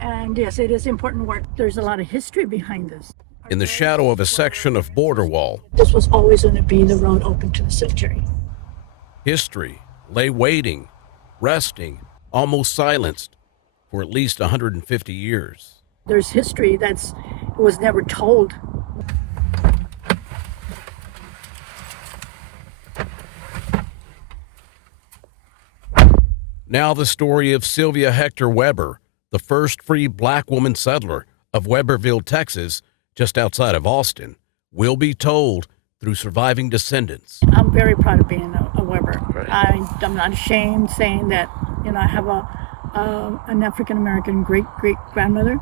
And yes, it is important work. There's a lot of history behind this. In the shadow of a section of border wall, This was always going to be the road open to the cemetery. history lay waiting, resting, almost silenced for at least 150 years. There's history was never told. Now the story of Sylvia Hector Weber, the first free black woman settler of Weberville, Texas, just outside of Austin, will be told through surviving descendants. I'm very proud of being a Weber. Right. I'm not ashamed saying that, I have an African-American great-great-grandmother.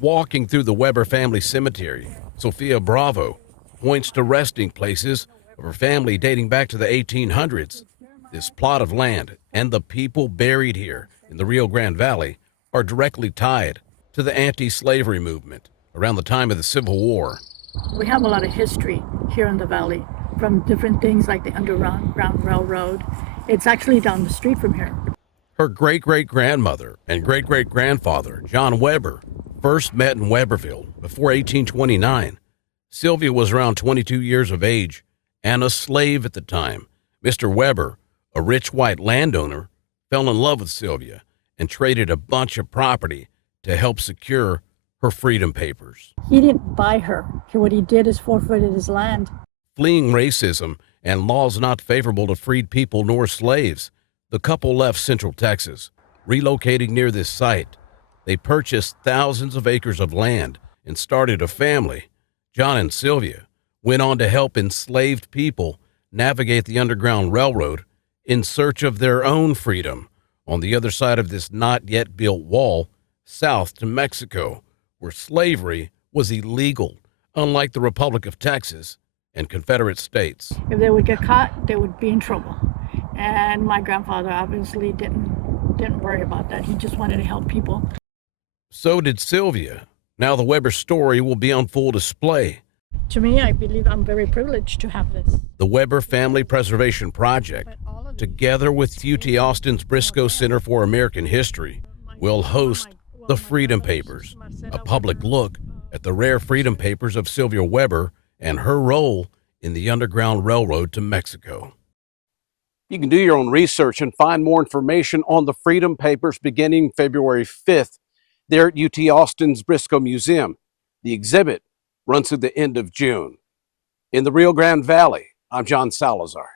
Walking through the Weber family cemetery, Sophia Bravo points to resting places of her family dating back to the 1800s. This plot of land and the people buried here in the Rio Grande Valley are directly tied to the anti-slavery movement around the time of the Civil War. We have a lot of history here in the valley from different things like the Underground Railroad. It's actually down the street from here. Her great-great-grandmother and great-great-grandfather, John Weber, first met in Weberville before 1829. Sylvia was around 22 years of age and a slave at the time. Mr. Weber, a rich white landowner, fell in love with Sylvia and traded a bunch of property to help secure her freedom papers. He didn't buy her. What he did is forfeited his land. Fleeing racism and laws not favorable to freed people nor slaves, the couple left Central Texas, relocating near this site. They purchased thousands of acres of land and started a family. John and Sylvia went on to help enslaved people navigate the Underground Railroad in search of their own freedom on the other side of this not yet built wall, south to Mexico, where slavery was illegal, unlike the Republic of Texas and Confederate states. If they would get caught, they would be in trouble. And my grandfather obviously didn't worry about that. He just wanted to help people. So did Sylvia. Now the Weber story will be on full display. To me, I believe I'm very privileged to have this. The Weber Family Preservation Project, together with UT Austin's Briscoe Center for American History, will host the Freedom Papers, a public look at the rare freedom papers of Sylvia Weber and her role in the Underground Railroad to Mexico. You can do your own research and find more information on the Freedom Papers beginning February 5th there at UT Austin's Briscoe Museum. The exhibit runs through the end of June. In the Rio Grande Valley, I'm John Salazar.